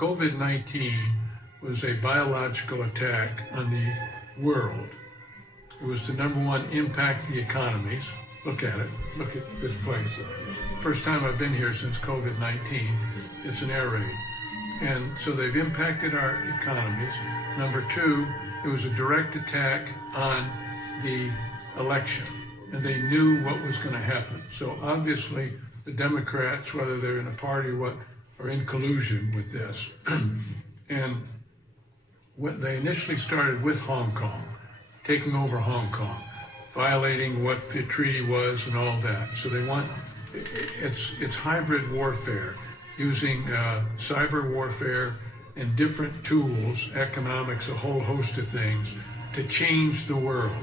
COVID-19 was a biological attack on the world. It was to, number one, impact the economies. Look at it. Look at this place. First time I've been here since COVID-19. It's an air raid. And so they've impacted our economies. Number two, it was a direct attack on the election. And they knew what was going to happen. So obviously, the Democrats, whether they're in a party or what, are in collusion with this. And what they initially started with Hong Kong, taking over Hong Kong, violating what the treaty was and all that. So they want, it's hybrid warfare, using cyber warfare and different tools, economics, a whole host of things, to change the world.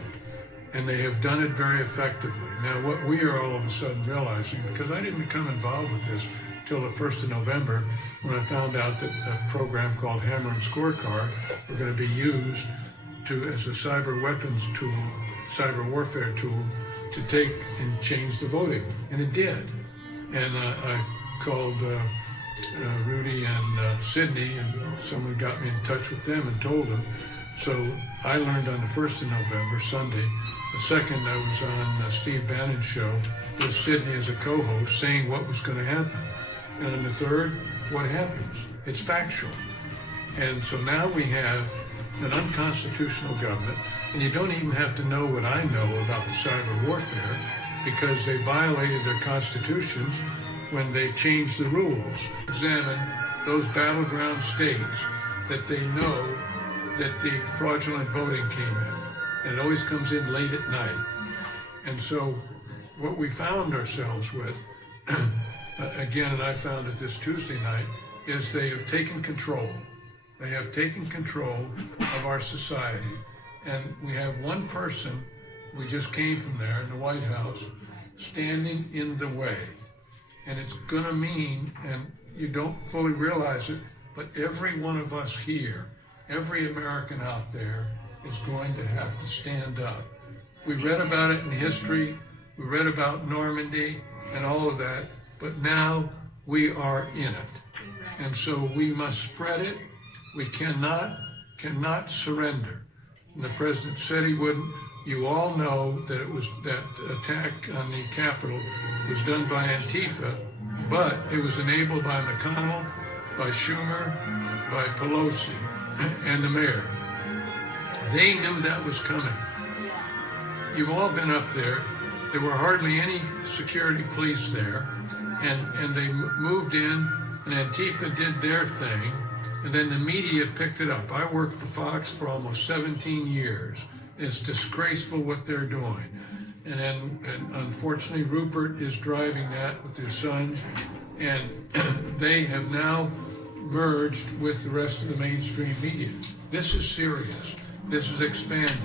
And they have done it very effectively. Now, what we are all of a sudden realizing, because I didn't become involved with this till the 1st of November, when I found out that a program called Hammer and Scorecard were going to be used as a cyber weapons tool, cyber warfare tool, to take and change the voting. And it did. And I called Rudy and Sydney, and someone got me in touch with them and told them. So I learned on the 1st of November, Sunday. The second, I was on Steve Bannon's show with Sydney as a co-host, saying what was going to happen. And on the third, what happens? It's factual. And so now we have an unconstitutional government, and you don't even have to know what I know about the cyber warfare, because they violated their constitutions when they changed the rules. Examine those battleground states that they know that the fraudulent voting came in. And it always comes in late at night. And so what we found ourselves with, again, and I found it this Tuesday night, is they have taken control. They have taken control of our society. And we have one person, we just came from there in the White House, standing in the way. And it's gonna mean, and you don't fully realize it, but every one of us here, every American out there, is going to have to stand up. We read about it in history, we read about Normandy and all of that, but now we are in it. And so we must spread it. We cannot surrender. And the president said he wouldn't. You all know that it was that attack on the Capitol was done by Antifa, but it was enabled by McConnell, by Schumer, by Pelosi, and the mayor. They knew that was coming. You've all been up there. There were hardly any security police there, and they moved in, and Antifa did their thing, and then the media picked it up. I worked for Fox for almost 17 years. It's disgraceful what they're doing. And unfortunately, Rupert is driving that with his sons, and they have now merged with the rest of the mainstream media. This is serious. This is expanding.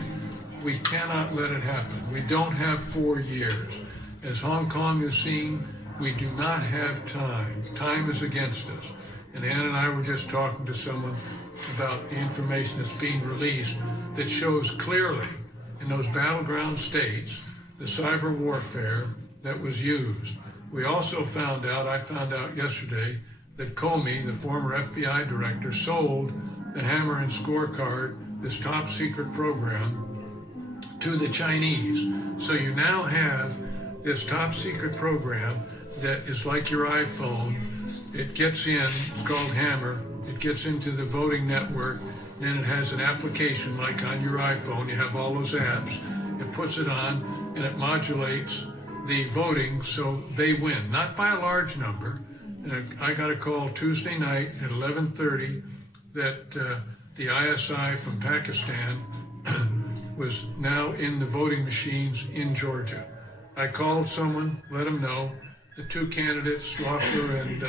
We cannot let it happen. We don't have 4 years. As Hong Kong is seeing, we do not have time. Time is against us. And Ann and I were just talking to someone about the information that's being released that shows clearly in those battleground states the cyber warfare that was used. We also found out, I found out yesterday, that Comey, the former FBI director, sold the Hammer and Scorecard, this top secret program, to the Chinese. So you now have this top secret program that is like your iPhone. It gets in, it's called Hammer, it gets into the voting network, and then it has an application like on your iPhone, you have all those apps, it puts it on, and it modulates the voting so they win, not by a large number. And I got a call Tuesday night at 11:30 that the ISI from Pakistan was now in the voting machines in Georgia. I called someone, let them know. The two candidates, Loeffler and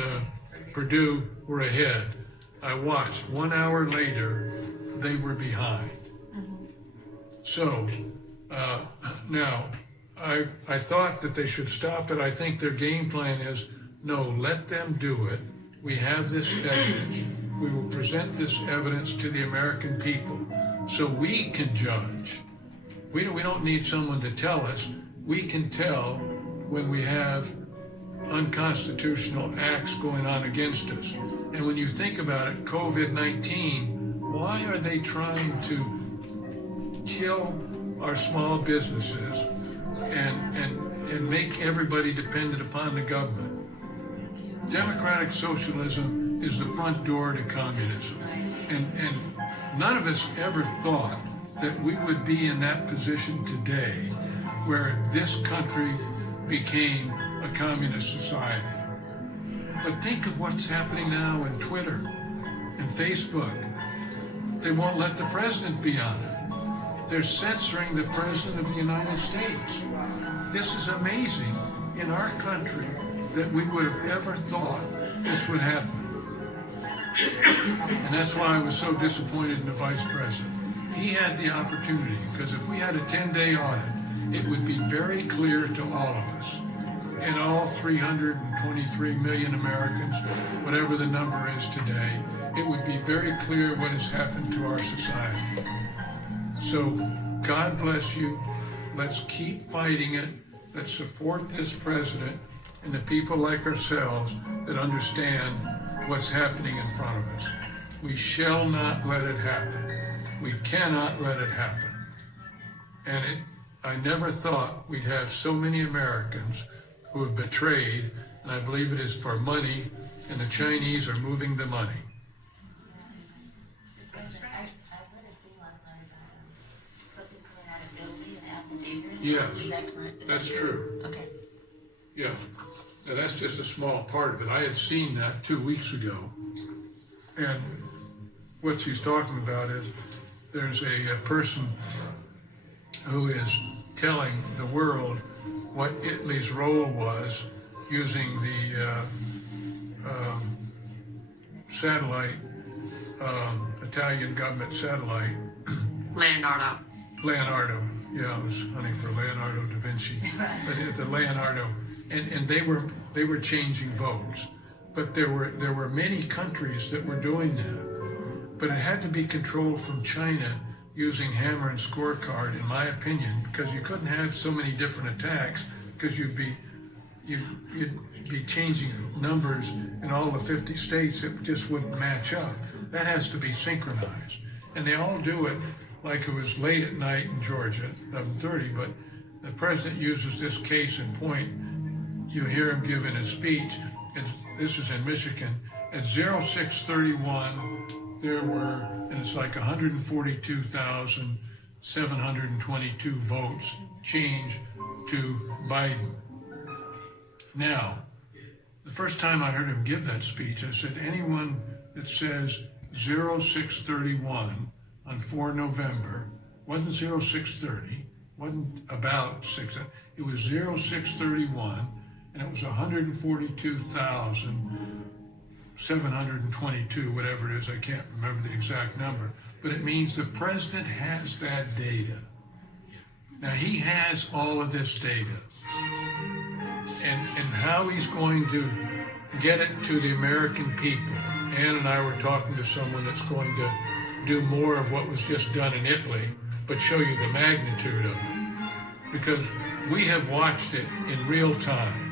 Perdue, were ahead. I watched. 1 hour later, they were behind. So now, I thought that they should stop it. I think their game plan is, no, let them do it. We have this evidence. We will present this evidence to the American people so we can judge. We don't need someone to tell us. We can tell when we have unconstitutional acts going on against us. And when you think about it, COVID-19, why are they trying to kill our small businesses and make everybody dependent upon the government? Democratic socialism is the front door to communism. And none of us ever thought that we would be in that position today where this country became a communist society. But think of what's happening now in Twitter and Facebook. They won't let the president be on it. They're censoring the president of the United States. This is amazing in our country that we would have ever thought this would happen. And that's why I was so disappointed in the vice president. He had the opportunity, because if we had a 10-day audit, it would be very clear to all of us, and all 323 million Americans, whatever the number is today, it would be very clear what has happened to our society. So, God bless you. Let's keep fighting it. Let's support this president and the people like ourselves that understand what's happening in front of us. We shall not let it happen. We cannot let it happen. And I never thought we'd have so many Americans who have betrayed, and I believe it is for money, and the Chinese are moving the money. President, I read a thing last night about something coming out of Italy, an affidavit. Yes, Is that correct? Is that's that true. Okay. Yeah. Now, that's just a small part of it. I had seen that 2 weeks ago. And what she's talking about is there's a person who is telling the world what Italy's role was using the satellite, Italian government satellite. Leonardo. Yeah, I was hunting for Leonardo da Vinci. But the Leonardo. And they were changing votes. But there were many countries that were doing that. But it had to be controlled from China using hammer and scorecard, in my opinion, because you couldn't have so many different attacks, because you'd be changing numbers in all the 50 states. It just wouldn't match up. That has to be synchronized. And they all do it like it was late at night in Georgia, 11:30, but the president uses this case in point. You hear him giving a speech, and this is in Michigan. At 0631, there were, and it's like 142,722 votes changed to Biden. Now, the first time I heard him give that speech, I said, anyone that says 0631 on 4 November, wasn't 0630, wasn't about 6, it was 0631, and it was 142,722, whatever it is, I can't remember the exact number, but it means the president has that data. Now, he has all of this data, and how he's going to get it to the American people. Ann and I were talking to someone that's going to do more of what was just done in Italy, but show you the magnitude of it, because we have watched it in real time.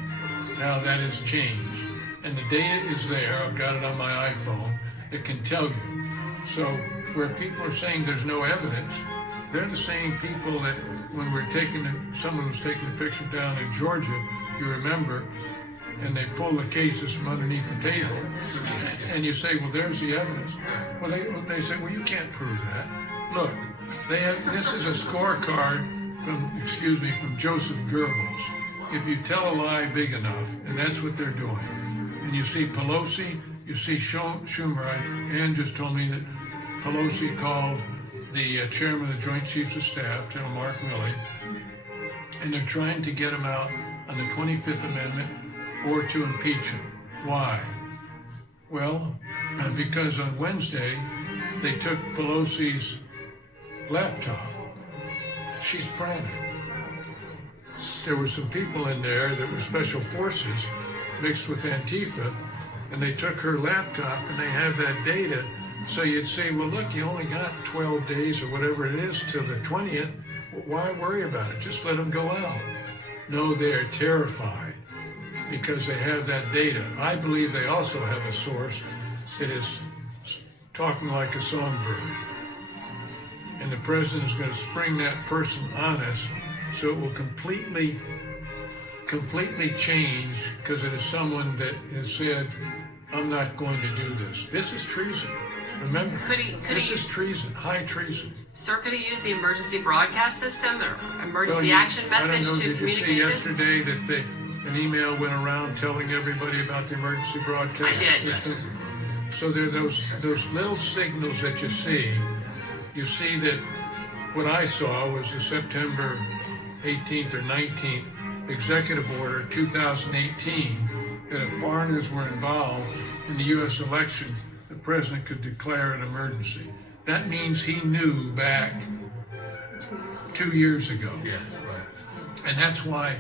Now that has changed, and the data is there. I've got it on my iPhone. It can tell you. So where people are saying there's no evidence, they're the same people that when someone was taking a picture down in Georgia, you remember, and they pull the cases from underneath the table, and you say, well, there's the evidence. Well, they say, well, you can't prove that. Look, this is a scorecard from Joseph Goebbels. If you tell a lie big enough, and that's what they're doing. And you see Pelosi, you see Schumer. Ann just told me that Pelosi called the chairman of the Joint Chiefs of Staff, General Mark Milley, and they're trying to get him out on the 25th Amendment or to impeach him. Why? Well, because on Wednesday, they took Pelosi's laptop. She's frantic. There were some people in there that were special forces mixed with Antifa, and they took her laptop and they have that data. So you'd say, well, look, you only got 12 days or whatever it is till the 20th. Why worry about it? Just let them go out. No, they're terrified. because they have that data. I believe they also have a source that is talking like a songbird. And the president is going to spring that person on us, so it will completely change, because it is someone that has said, I'm not going to do this. This is treason. Remember, this is treason, high treason. Sir, could he use the emergency broadcast system or emergency Well, action message to communicate Did you this? see yesterday that an email went around telling everybody about the emergency broadcast system? So there are those little signals that you see. You see that what I saw was the September 18th or 19th executive order 2018 that if foreigners were involved in the U.S. election, the president could declare an emergency. That means he knew back 2 years ago. Yeah, right. And that's why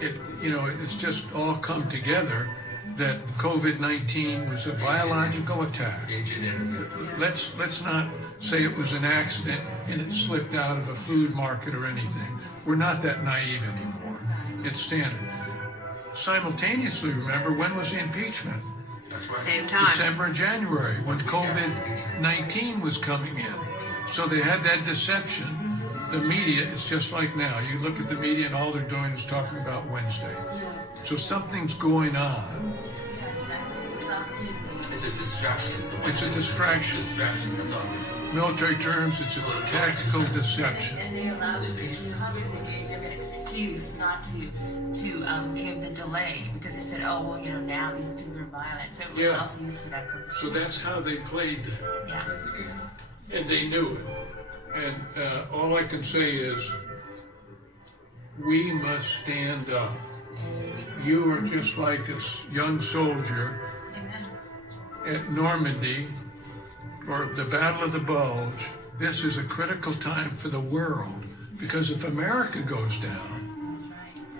it's just all come together that COVID-19 was a biological attack. Engineering. Let's not say it was an accident and it slipped out of a food market or anything. We're not that naive anymore. It's standard. Simultaneously, remember, when was the impeachment? That's right. Same time. December and January, when COVID-19 was coming in. So they had that deception. The media is just like now. You look at the media and all they're doing is talking about Wednesday. So something's going on. It's a distraction. It's a distraction. Distraction, that's all it is. Military terms, it's a tactical deception. And they allowed the Congress to give an excuse not to give the delay, because they said, oh, well, now these people are violent. So it was Yeah. also used for that purpose. So that's how they played that. Yeah. And they knew it. And all I can say is, we must stand up. You are just like a young soldier Amen. at Normandy or the Battle of the Bulge. This is a critical time for the world, because if America goes down,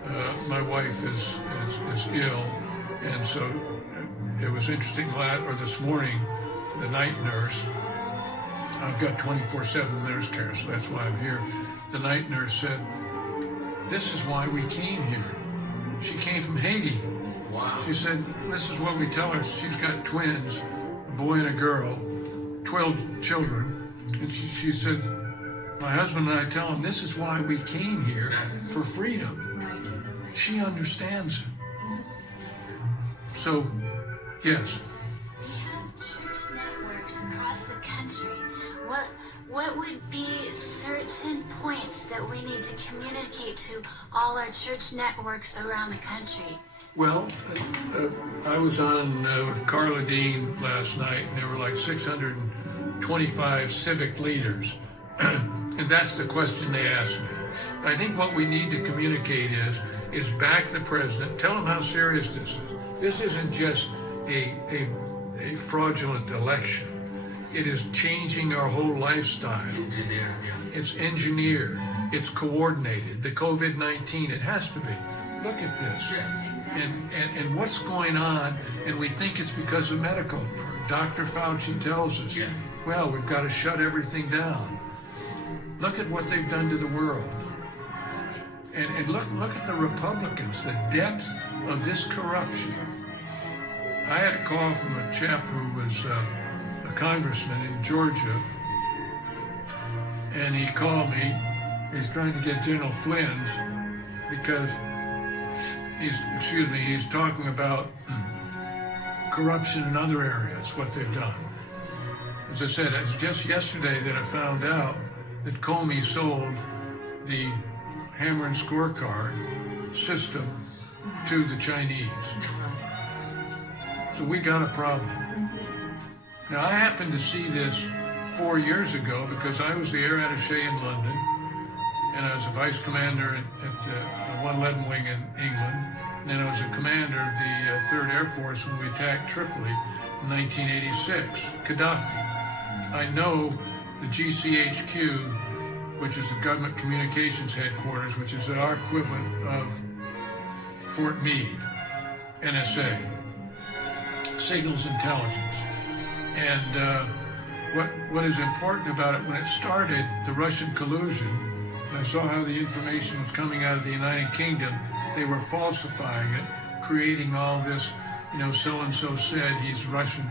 That's right. my wife is ill, and so it was interesting. This morning, the night nurse. I've got 24/7 nurse care, so that's why I'm here. The night nurse said, "This is why we came here." She came from Haiti. Wow. She said, "This is what we tell her." She's got twins, a boy and a girl, 12 children, and she said, "My husband and I tell them this is why we came here, for freedom." She understands it. So, yes. We have church networks across the country. What would be certain points that we need to communicate to all our church networks around the country? Well, I was on with Carla Dean last night, and there were like 625 civic leaders. And that's the question they asked me. I think what we need to communicate is back the president, tell him how serious this is. This isn't just a fraudulent election. It is changing our whole lifestyle. Engineer, yeah. It's engineered. It's coordinated. The COVID-19, it has to be. Look at this. And what's going on, and we think it's because of medical. Dr. Fauci tells us, Yeah. well, we've got to shut everything down. Look at what they've done to the world. And look at the Republicans, the depth of this corruption. I had a call from a chap who was a congressman in Georgia, and he called me. He's trying to get General Flynn's because he's talking about corruption in other areas, what they've done. As I said, it's just yesterday that I found out that Comey sold the hammer and scorecard system to the Chinese. So we got a problem. Now, I happened to see this 4 years ago because I was the air attaché in London, and I was a vice commander at the 111 Wing in England, and then I was a commander of the 3rd Air Force when we attacked Tripoli in 1986, Gaddafi. I know the GCHQ, which is the Government Communications Headquarters, which is our equivalent of Fort Meade, NSA, Signals Intelligence. And what is important about it, when it started, the Russian collusion, and I saw how the information was coming out of the United Kingdom, they were falsifying it, creating all this, so-and-so said he's Russian.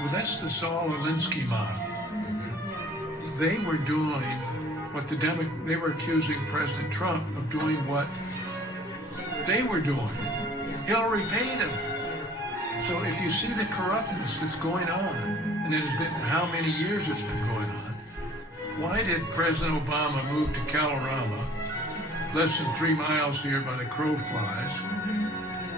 Well, that's the Saul Alinsky model. They were doing what they were accusing President Trump of doing what they were doing. Hillary paid him. So if you see the corruptness that's going on, and it has been how many years it's been going on, why did President Obama move to Kalorama, less than 3 miles here by the crow flies,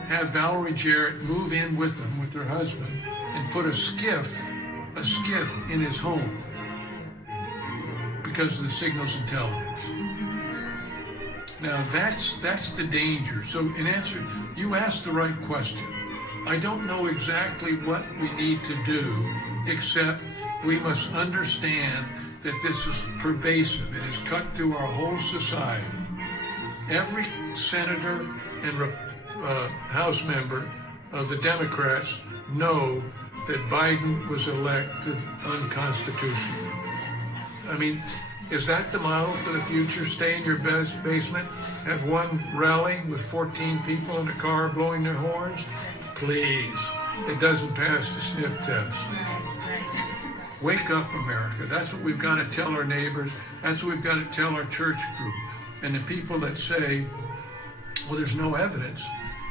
have Valerie Jarrett move in with them, with her husband, and put a skiff in his home because of the signals intelligence? Now that's the danger. So in answer, you asked the right question. I don't know exactly what we need to do, except we must understand that this is pervasive. It is cut through our whole society. Every senator and House member of the Democrats know that Biden was elected unconstitutionally. I mean, is that the model for the future? Stay in your basement, have one rally with 14 people in a car blowing their horns? Please. It doesn't pass the sniff test. Wake up, America. That's what we've got to tell our neighbors. That's what we've got to tell our church group. And the people that say, well, there's no evidence.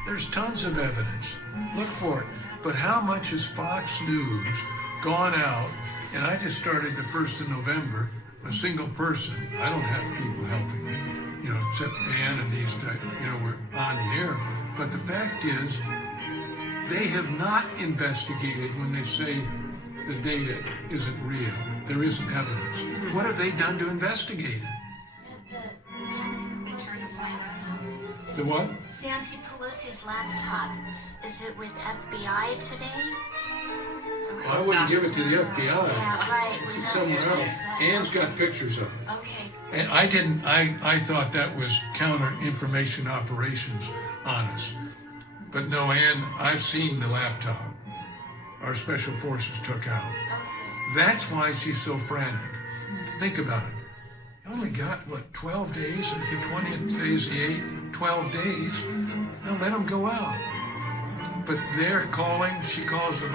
There's tons of evidence. Look for it. But how much has Fox News gone out? And I just started the 1st of November, a single person. I don't have people helping me, except Ann and these type, we're on the air. But the fact is, they have not investigated when they say the data isn't real. There isn't evidence. What have they done to investigate it? The Nancy Pelosi's laptop. The what? Nancy Pelosi's laptop. Is it with FBI today? I wouldn't give it to the FBI. Yeah, right. It's somewhere else. Ann's got pictures of it. Okay. And I thought that was counter-information operations on us. But no, Ann, I've seen the laptop our special forces took out. Okay. That's why she's so frantic. Think about it. You only got, 12 days? The 20th day is the 8th. 12 days. Now let them go out. But they're calling, she calls the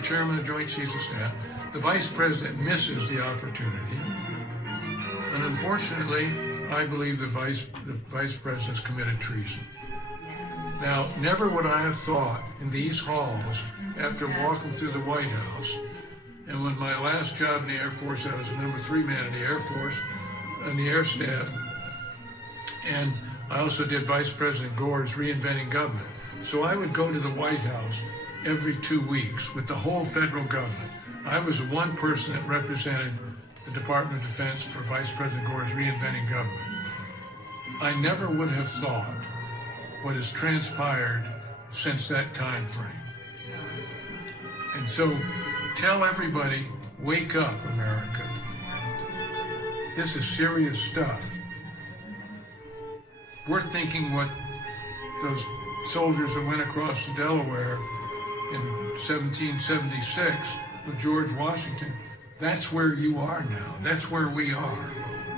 chairman of the Joint Chiefs of Staff. The vice president misses the opportunity. And unfortunately, I believe the vice president's committed treason. Now, never would I have thought in these halls, after walking through the White House, and when my last job in the Air Force, I was the number 3 man in the Air Force, on the Air Staff, and I also did Vice President Gore's Reinventing Government. So I would go to the White House every 2 weeks with the whole federal government. I was the one person that represented the Department of Defense for Vice President Gore's Reinventing Government. I never would have thought what has transpired since that time frame. And so tell everybody, wake up, America. This is serious stuff. We're thinking what those soldiers that went across the Delaware in 1776 with George Washington, that's where you are now. That's where we are.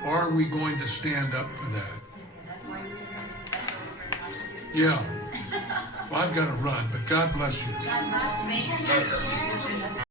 Are we going to stand up for that? Yeah. Well, I've got to run, but God bless you.